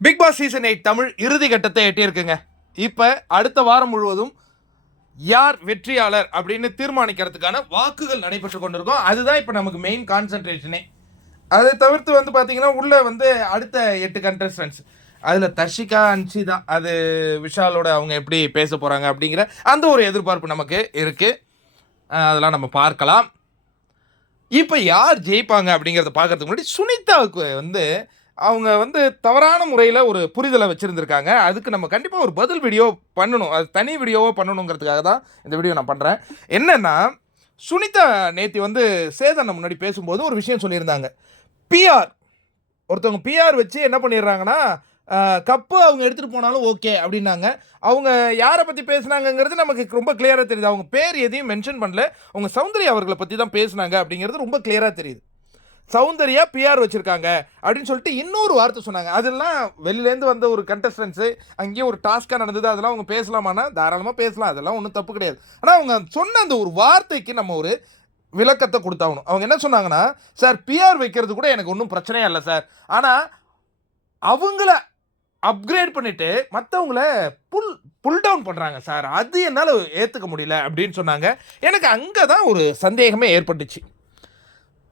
Big Boss season 8 Tamil இறுதி கட்டத்தை எட்டியிருக்குங்க. இப்போ அடுத்த வாரம் முழுவதும் யார் வெற்றியாளர் அப்படின்னு தீர்மானிக்கிறதுக்கான வாக்குகள் நடைபெற்று கொண்டிருக்கோம். அதுதான் இப்போ நமக்கு மெயின் கான்சன்ட்ரேஷனே. அதை தவிர்த்து பார்த்தீங்கன்னா உள்ளே அடுத்த 8 கண்டஸ்டன்ஸ் அதில் தர்ஷிகா அன்ஷிதா அது விஷாலோட அவங்க எப்படி பேச போகிறாங்க அப்படிங்கிற அந்த ஒரு எதிர்பார்ப்பு நமக்கு இருக்குது. அதெல்லாம் நம்ம பார்க்கலாம். இப்போ யார் ஜெயிப்பாங்க அப்படிங்கிறத பார்க்கறதுக்கு முன்னாடி சுனிதாவுக்கு அவங்க தவறான முறையில் ஒரு புரிதலை வச்சுருந்துருக்காங்க. அதுக்கு நம்ம கண்டிப்பாக ஒரு பதில் வீடியோ பண்ணணும். அது தனி வீடியோவோ பண்ணணுங்கிறதுக்காக தான் இந்த வீடியோ நான் பண்ணுறேன். என்னென்னா, சுனிதா நேற்று சேதனை முன்னாடி பேசும்போது ஒரு விஷயம் சொல்லியிருந்தாங்க. பிஆர் ஒருத்தவங்க பிஆர் வச்சு என்ன பண்ணிடுறாங்கன்னா, கப்பு அவங்க எடுத்துகிட்டு போனாலும் ஓகே அப்படின்னாங்க. அவங்க யாரை பற்றி பேசுனாங்கங்கிறது நமக்கு ரொம்ப கிளியராக தெரியுது. அவங்க பேர் எதையும் மென்ஷன் பண்ணல. அவங்க சௌந்தர்யா அவர்களை பற்றி தான் பேசுனாங்க அப்படிங்கிறது ரொம்ப கிளியராக தெரியுது. சௌந்தர்யா பிஆர் வச்சுருக்காங்க அப்படின்னு சொல்லிட்டு இன்னொரு வார்த்தை சொன்னாங்க. அதெல்லாம் வெளியிலேருந்து வந்த ஒரு கண்டஸ்டன்ஸு அங்கேயே ஒரு டாஸ்க்காக நடந்தது. அதெல்லாம் அவங்க பேசலாமான்னா தாராளமாக பேசலாம். அதெல்லாம் ஒன்றும் தப்பு கிடையாது. ஆனால் அவங்க சொன்ன அந்த ஒரு வார்த்தைக்கு நம்ம ஒரு விளக்கத்தை கொடுத்தாகணும். அவங்க என்ன சொன்னாங்கன்னா, சார் பிஆர் வைக்கிறது கூட எனக்கு ஒன்றும் பிரச்சனையே இல்லை சார், ஆனால் அவங்கள அப்கிரேட் பண்ணிவிட்டு மற்றவங்கள புல் டவுன் பண்ணுறாங்க சார், அது என்னால் ஏற்றுக்க முடியல அப்படின்னு சொன்னாங்க. எனக்கு அங்கே தான் ஒரு சந்தேகமே ஏற்பட்டுச்சு.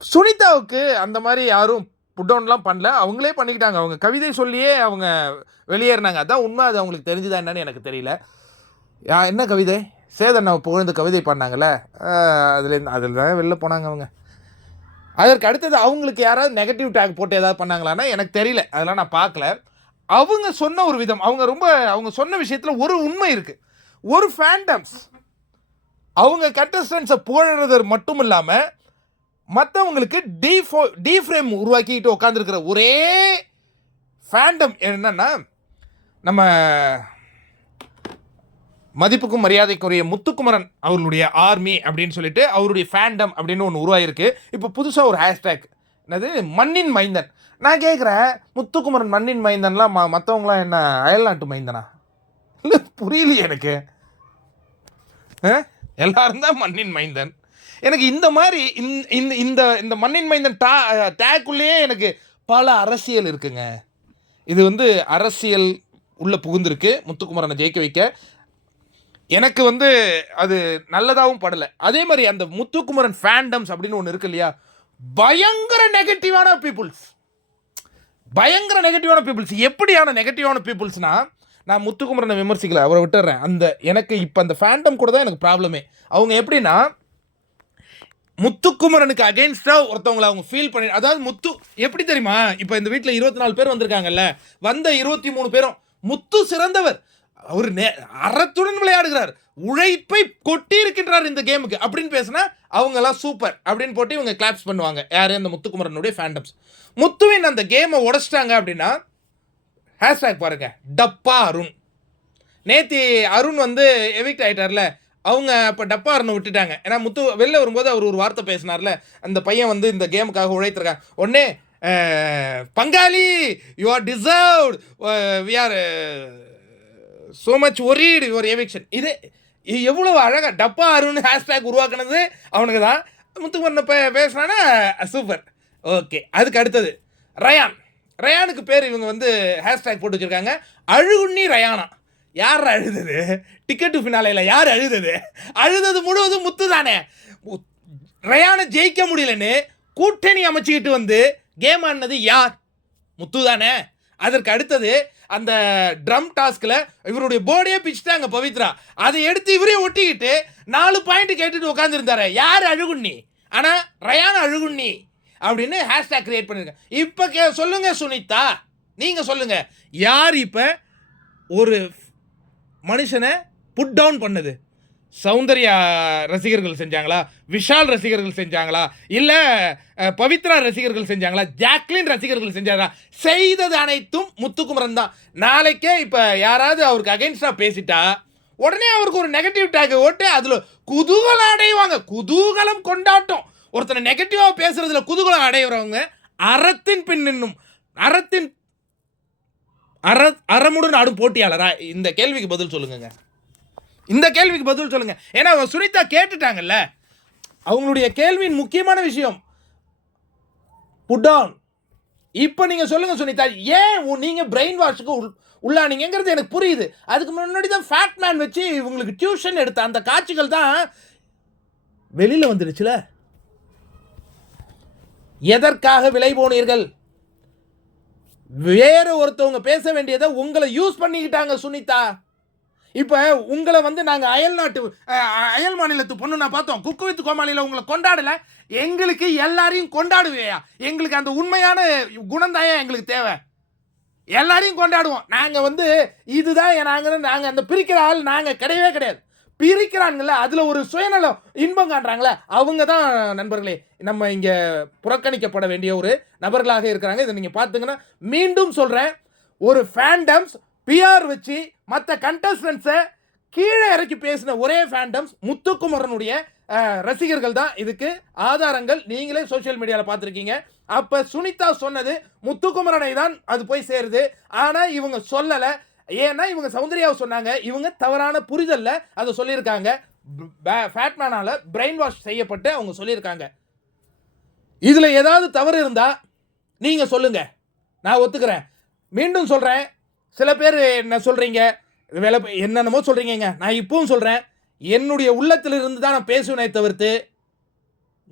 சுனிதாவுக்கு அந்த மாதிரி யாரும் புட் டவுன்லாம் பண்ணல, அவங்களே பண்ணிக்கிட்டாங்க. அவங்க கவிதை சொல்லியே அவங்க வெளியேறினாங்க. அதான் உண்மை. அது அவங்களுக்கு தெரிஞ்சுதா என்னன்னு எனக்கு தெரியல. என்ன கவிதை? சேதனை புகழ்ந்து கவிதை பண்ணாங்கல்ல, அதில் தான் வெளில போனாங்க அவங்க. அதற்கு அடுத்தது அவங்களுக்கு யாராவது நெகட்டிவ் டேக் போட்டு ஏதாவது பண்ணாங்களான்னா எனக்கு தெரியல. அதெல்லாம் நான் பார்க்கல. அவங்க சொன்ன ஒரு விதம், அவங்க சொன்ன விஷயத்தில் ஒரு உண்மை இருக்குது. ஒரு ஃபேண்டம்ஸ் அவங்க கண்டஸ்டன்ஸை புகழ்றது மட்டும் இல்லாமல் மற்றவங்களுக்கு டீஃப்ரேம் உருவாக்கிட்டு உட்காந்துருக்கிற ஒரே ஃபேண்டம் என்னன்னா, நம்ம மதிப்புக்கும் மரியாதைக்குரிய முத்துக்குமரன் அவர்களுடைய ஆர்மி அப்படின்னு சொல்லிட்டு அவருடைய ஃபேண்டம் அப்படின்னு ஒன்று உருவாயிருக்கு. இப்போ புதுசாக ஒரு ஹேஷ்டேக், என்னது, மண்ணின் மைந்தன். நான் கேட்குறேன், முத்துக்குமரன் மண்ணின் மைந்தன்லாம் மற்றவங்களாம் என்ன அயல்நாட்டு மைந்தனா? இல்லை, புரியலையே எனக்கு. எல்லாரும் தான் மண்ணின் மைந்தன். எனக்கு இந்த மாதிரி இந்த இந்த மண்ணின் மைந்தன் டேக்குள்ளேயே எனக்கு பல அரசியல் இருக்குங்க. இது அரசியல் உள்ள புகுந்திருக்கு முத்துக்குமரனை ஜெயிக்க வைக்க. எனக்கு அது நல்லதாகவும் படலை. அதே மாதிரி அந்த முத்துக்குமரன் ஃபேண்டம்ஸ் அப்படின்னு ஒன்று இருக்கு இல்லையா, பயங்கர நெகட்டிவான பீப்புள்ஸ். எப்படியான நெகட்டிவான பீப்புள்ஸ்னா, நான் முத்துக்குமரனை விமர்சிக்கல, அவரை விட்டுறேன். எனக்கு இப்போ அந்த ஃபேண்டம் கூட தான் எனக்கு ப்ராப்ளமே. அவங்க எப்படின்னா, முத்துக்குமரனுக்கு அகெயின்ஸ்டாக ஒருத்தவங்களை அவங்க ஃபீல் பண்ணி, அதாவது எப்படி தெரியுமா, இப்போ இந்த வீட்டில் 24 பேர் வந்திருக்காங்கல்ல, வந்த 23 பேரும் முத்து சிறந்தவர், அவர் அறத்துடன் விளையாடுகிறார், உழைப்பை கொட்டி இருக்கின்றார் இந்த கேமுக்கு அப்படின்னு பேசினா அவங்கெல்லாம் சூப்பர் அப்படின்னு போட்டு இவங்க கிளாப்ஸ் பண்ணுவாங்க. யார்? அந்த முத்துக்குமரனுடைய ஃபேண்டம்ஸ். முத்துவின் அந்த கேமை உடச்சிட்டாங்க அப்படின்னா ஹேஷ்டேக் பாருங்க, டப்பா அருண். நேத்தி அருண் எவிக்ட் ஆகிட்டார்ல, அவங்க இப்போ டப்பா அருணை விட்டுட்டாங்க. ஏன்னா முத்து வெளில வரும்போது அவர் ஒரு வார்த்தை பேசினார்ல, அந்த பையன் இந்த கேமுக்காக உழைத்திருக்காங்க. ஒன்னே பங்காளி, you are deserved, we are so much worried your eviction. இது எவ்வளோ அழகாக டப்பா அருண் ஹேஷ்டேக் உருவாக்குனது அவனுக்கு தான். முத்துக்குமரனை பேசுனானா சூப்பர், ஓகே. அதுக்கு அடுத்தது ரயானுக்கு பேர் இவங்க ஹேஷ்டேக் போட்டு வச்சுருக்காங்க, அழுகுண்ணி ரயானா. யார் அழுதது? டிக்கெட் டு ஃபினாலேயில் யார் அழுதது? அழுதது முழுவதும் முத்து தானே. ரயானை ஜெயிக்க முடியலன்னு கூட்டணி அமைச்சிக்கிட்டு கேம் ஆடினது யார்? முத்து தானே. அதற்கு அடுத்தது அந்த ட்ரம் டாஸ்கில் இவருடைய போர்டையே பிச்சுட்டாங்க பவித்ரா, அதை எடுத்து இவரே ஒட்டிக்கிட்டு 4 பாயிண்ட் கேட்டுட்டு உட்காந்துருந்தாரு. யார் அழுகுண்ணி? ஆனால் ரயான் அழுகுண்ணி அப்படின்னு ஹேஷ்டேக் கிரியேட் பண்ணியிருக்கேன். இப்போ சொல்லுங்க சுனிதா, நீங்கள் சொல்லுங்க, யார் இப்போ ஒரு மனுஷனை புட் டவுன் பண்ணது? சௌந்தர்யா ரசிகர்கள் செஞ்சாங்களா? விஷால் ரசிகர்கள் செஞ்சாங்களா? இல்லை பவித்ரா ரசிகர்கள் செஞ்சாங்களா? ஜாக்லின் ரசிகர்கள் செஞ்சாங்களா? செய்தது அனைத்தும் முத்துக்குமரன் தான். நாளைக்கே இப்போ யாராவது அவருக்கு அகைன்ஸ்டாக பேசிட்டா உடனே அவருக்கு ஒரு நெகட்டிவ் டேக் ஓட்டு அதில் குதூகலம் அடைவாங்க. குதூகலம் கொண்டாட்டம். ஒருத்தனை நெகட்டிவாக பேசுறதுல குதூகலம் அடைகிறவங்க அறத்தின் பின் நின்னும் அறமுடன் ஆடும் போட்டியாளரா? இந்த கேள்விக்கு பதில் சொல்லுங்க. ஏன்னா சுனிதா கேட்டுட்டாங்கல்ல. அவங்களுடைய கேள்வியின் முக்கியமான விஷயம் புட் டவுன், இப்போ நீங்க சொல்லுங்க சுனிதா, ஏன் நீங்க பிரெயின் வாஷ்க்கு உள்ளானீங்கிறது எனக்கு புரியுது. அதுக்கு முன்னாடி தான் ஃபேட் மேன் வச்சு உங்களுக்கு டியூஷன் எடுத்த அந்த காட்சிகள் தான் வெளியில வந்துடுச்சுல. எதற்காக விலை போனீர்கள்? வேற ஒருத்தவங்க பேச வேண்டியதை உங்களை யூஸ் பண்ணிக்கிட்டாங்க சுனிதா. இப்ப உங்களை வந்து நாங்க அயல் மாநிலத்து பொண்ணு நான் பார்த்தோம். குக்கு வித் கோமாளியில உங்களை கொண்டாடல. எங்களுக்கு எல்லாரையும் கொண்டாடுவேயா? எங்களுக்கு அந்த உண்மையான குணம் தான் எங்களுக்கு தேவை. எல்லாரையும் கொண்டாடுவோம். நாங்க வந்து இதுதான் நாங்க அந்த பிரிக்கிற ஆள் நாங்க கிடையவே கிடையாது. பிரிக்கிறாங்கல்ல, அதுல ஒரு சுயநலம் இன்பம் காண்றாங்களே, அவங்க தான் நண்பர்களே நம்ம இங்க புறக்கணிக்கப்பட வேண்டிய ஒரு நபர்களாக இருக்கிறாங்க. இதை நீங்க பாத்துங்கன்னா, மீண்டும் சொல்றேன், ஒரு ஃபேண்டம்ஸ் பிஆர் வச்சு மற்ற கண்டஸ்டன்ஸை கீழே இறக்கி பேசின ஒரே ஃபேண்டம்ஸ் முத்துக்குமரனுடைய ரசிகர்கள் தான். இதுக்கு ஆதாரங்கள் நீங்களே சோசியல் மீடியாவில் பார்த்துருக்கீங்க. அப்போ சுனிதா சொன்னது முத்துக்குமரனை தான் அது போய் சேருது. ஆனால் இவங்க சொல்லலை. ஏன்னா இவங்க சௌந்தர்யாவை சொன்னாங்க. இவங்க தவறான புரிதல்ல அதை சொல்லியிருக்காங்க. ஃபேட்மேனால பிரெயின் வாஷ் செய்யப்பட்டு அவங்க சொல்லியிருக்காங்க. இதில் ஏதாவது தவறு இருந்தால் நீங்கள் சொல்லுங்கள், நான் ஒத்துக்கிறேன். மீண்டும் சொல்கிறேன், சில பேர் என்ன சொல்கிறீங்க, என்னென்னமோ சொல்கிறீங்க. நான் இப்பவும் சொல்கிறேன், என்னுடைய உள்ளத்திலிருந்து தான் நான் பேசுவேனே தவிர்த்து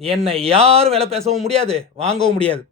என்னை யாரும் வேலை பேசவும் முடியாது, வாங்கவும் முடியாது.